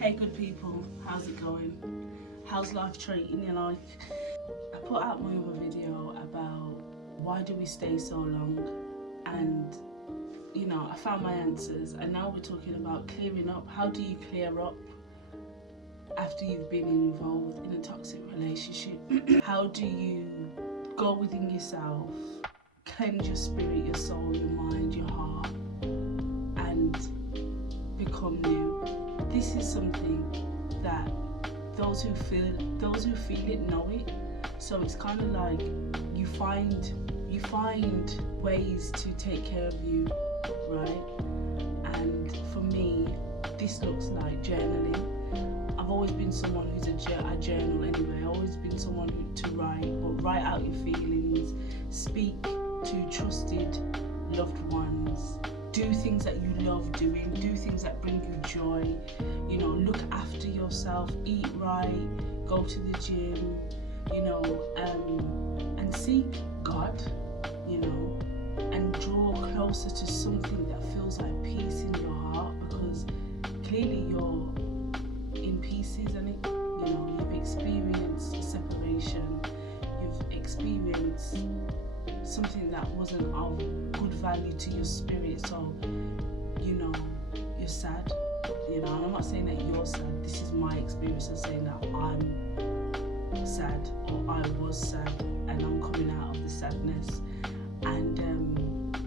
Hey good people, how's it going? How's life treating you? Like, I put out my other video about why do we stay so long, and you know, I found my answers, and now we're talking about clearing up. How do you clear up after you've been involved in a toxic relationship? How do you go within yourself, cleanse your spirit, your soul, your mind, your heart, and become new? This is something that those who feel it know it. So it's kind of like you find ways to take care of you, right? And for me, this looks like journaling. I've always been someone who's a journal anyway. I've always been someone to write, but write out your feelings, speak to trusted loved ones, do things that you love doing, do things that bring you joy, you know, look after yourself, eat right, go to the gym, you know, and seek God, you know, and draw closer to something that feels like peace in your heart, because clearly you're in pieces, and you know, you've experienced separation, you've experienced something that wasn't of good value to your spirit, so you know, you're sad, you know, and I'm not saying that you're sad, this is my experience of saying that I'm sad, or I was sad, and I'm coming out of the sadness. And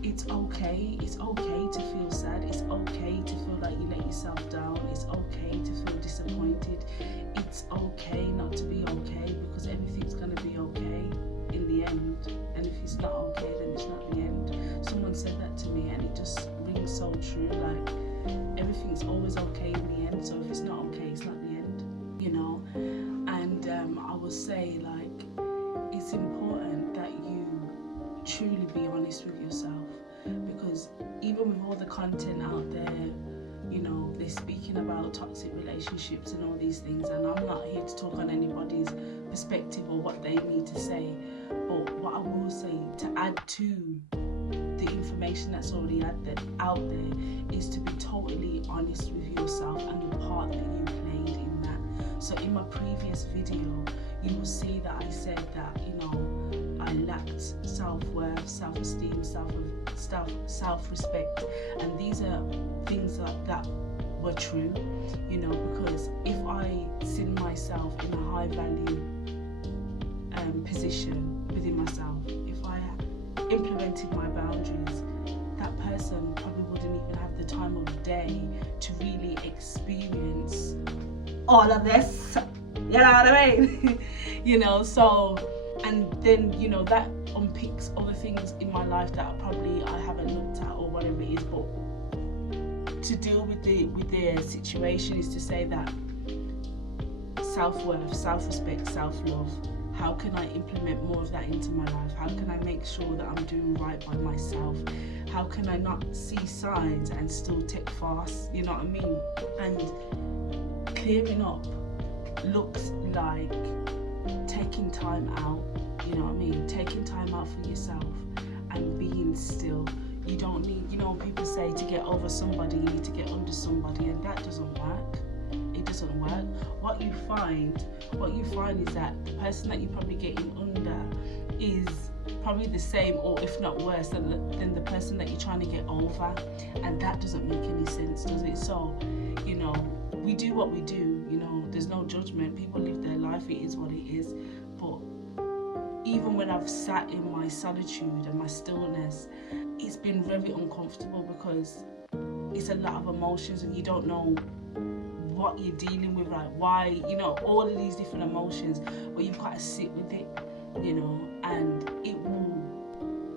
it's okay to feel sad, it's okay to feel like you let yourself down, it's okay to feel disappointed, it's okay not to be okay, because everything's going to be okay in the end, and if it's not okay, then it's not the end. Someone said that to me, and it just rings so true, like everything's always okay in the end, so if it's not okay, it's not the end, you know. And I will say, like, it's important that you truly be honest with yourself, because even with all the content out there, you know, they're speaking about toxic relationships and all these things, and I'm not here to talk on anybody's perspective or what they need to say, but what I will say to add to the information that's already out there is to be totally honest with yourself and the part that you played in that. So in my previous video, you will see that I said that, you know, I lacked self-worth, self-esteem, self-respect, and these are things that were true, you know, because if I seen myself in a high value position within myself, if I implemented my boundaries, that person probably wouldn't even have the time of day to really experience all of this, you know what I mean? You know, so, and then, you know, that unpicks other things in my life that I haven't looked at or whatever it is, but to deal with the situation is to say that self-worth, self-respect, self-love, how can I implement more of that into my life? How can I make sure that I'm doing right by myself? How can I not see signs and still take fast, you know what I mean? And clearing up looks like taking time out, you know what I mean? Taking time out for yourself and being still. You don't need, you know, people say to get over somebody, you need to get under somebody, and that doesn't work. It doesn't work. What you find is that the person that you're probably getting under is probably the same, or if not worse, than the person that you're trying to get over, and that doesn't make any sense, does it? So, you know, we do what we do, you know, there's no judgment, people live their life, it is what it is. But even when I've sat in my solitude and my stillness, it's been very uncomfortable, because it's a lot of emotions and you don't know what you're dealing with, like why, you know, all of these different emotions, but you've got to sit with it, you know, and it will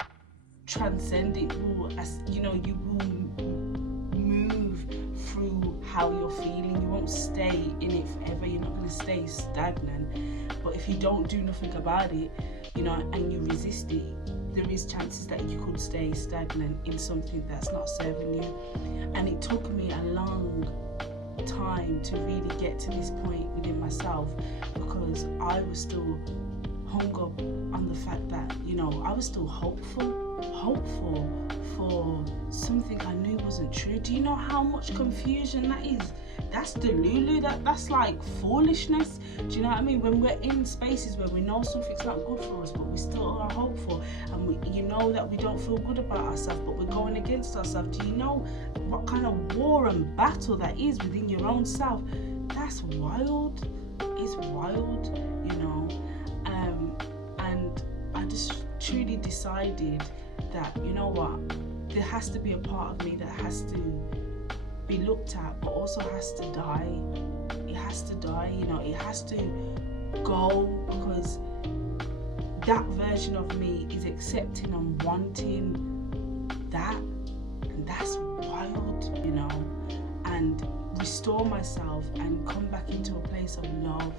transcend, it will, you know, you will move through how you're feeling. You won't stay in it forever, you're not going to stay stagnant. But if you don't do nothing about it, you know, and you resist it, there is chances that you could stay stagnant in something that's not serving you. And it took me a long time to really get to this point within myself, because I was still hung up on the fact that, you know, I was still hopeful for something I knew wasn't true. Do you know how much confusion that is? that's delulu, that's like foolishness. Do you know what I mean? When we're in spaces where we know something's not good for us, but we still are hopeful, and you know that we don't feel good about ourselves, but we're going against ourselves. Do you know what kind of war and battle that is within your own self? That's wild. It's wild, you know. And I just truly decided that, you know what, there has to be a part of me that has to be looked at, but also has to die. It has to die, you know. It has to go, because that version of me is accepting and wanting that, and that's wild, you know. And restore myself and come back into a place of love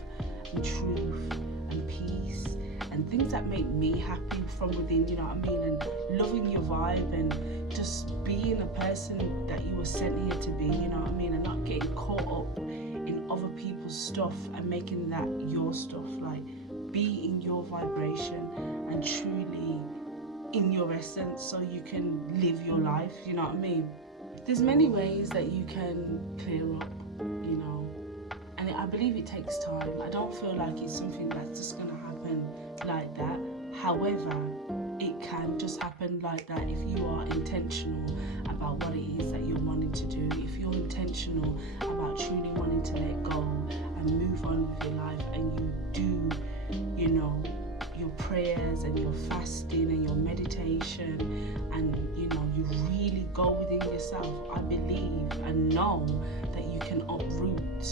and truth and peace and things that make me happy from within, you know what I mean, and loving your vibe and just being a person that you were sent here to be, you know what I mean, and not getting caught up in other people's stuff and making that your stuff. Like, be in your vibration and truly in your essence, so you can live your life, you know what I mean. There's many ways that you can clear up, you know, and I believe it takes time. I don't feel like it's something that's just going to happen like that. However, it can just happen like that if you are intentional about what it is that you're wanting to do, if you're intentional about truly wanting to let go and move on with your life, and you do, you know, your prayers and your fasting and your meditation, and you know, you really go within yourself. I believe and know that you can uproot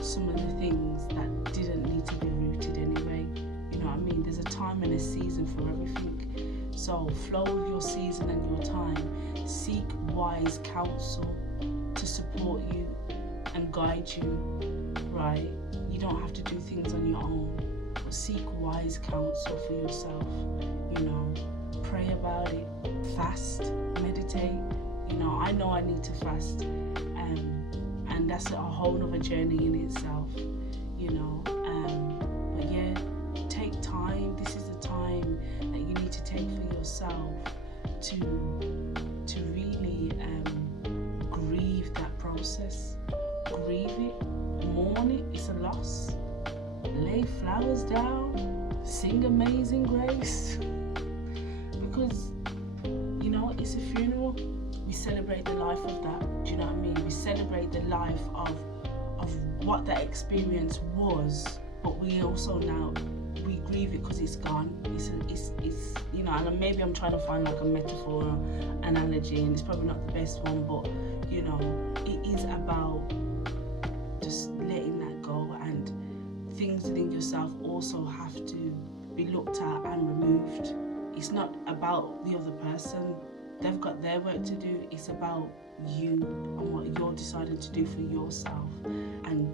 some of the things that didn't need to be rooted anyway. You know what I mean? There's a time and a season for everything. So flow with your season and your time. Seek wise counsel to support you and guide you, right? You don't have to do things on your own, but seek wise counsel for yourself, you know. Pray about it, fast, meditate. You know I need to fast, and that's a whole nother journey in itself, you know. But yeah, take time. This is the time that you need to take for yourself to really grieve that process. Grieve it, mourn it. It's a loss. Lay flowers down, sing Amazing Grace, because you know it's a funeral. We celebrate the life of that. Do you know what I mean? We celebrate the life of what that experience was, but we also now we grieve it because it's gone. It's you know, and maybe I'm trying to find like a metaphor or analogy, and it's probably not the best one, but you know, it is about just letting that go, and things within yourself also have to be looked at and removed. It's not about the other person. They've got their work to do. It's about you and what you're deciding to do for yourself, and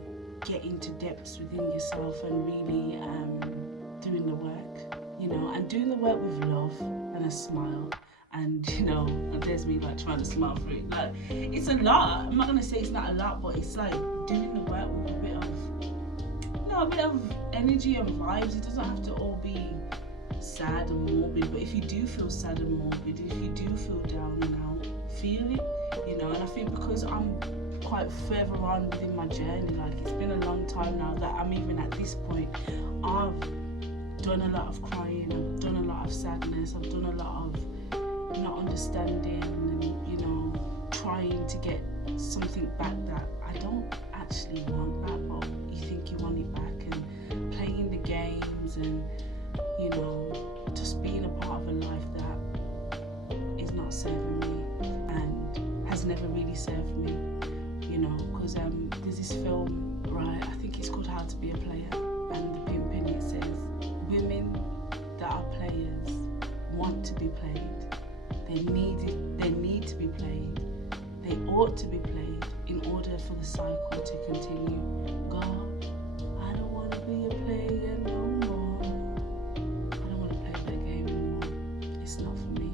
get into depths within yourself and really doing the work, you know, and doing the work with love and a smile. And you know, there's me like trying to smile through it. Like, it's a lot. I'm not gonna say it's not a lot, but it's like doing the work with a bit of energy and vibes. It doesn't have to all be sad and morbid, but if you do feel sad and morbid, if you do feel down and out, feel it, you know. And I think because I'm quite further on within my journey, like it's been a long time now that I'm even at this point, I've done a lot of crying, I've done a lot of sadness, I've done a lot of not understanding, and you know, trying to get something back that I don't actually want that, but you think you want it back, and playing the games, and you know, just being a part of a life that is not serving me and has never really served me, you know. Because there's this film, right, I think it's called How to Be a Player, and the pimp in it says women that are players want to be played, they need to be played, they ought to be played in order for the cycle to continue. God, I don't want to be a player no more. I don't want to play that game anymore. It's not for me.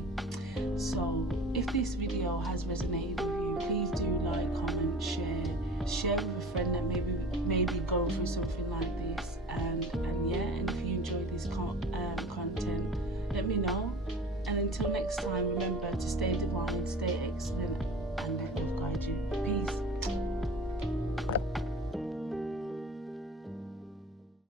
So if this video has resonated with you, please do like, comment, share with a friend that maybe going through something like this, and yeah, and if you enjoyed this content, let me know. And until next time, remember to stay divine, stay excellent, and let love guide you. Peace.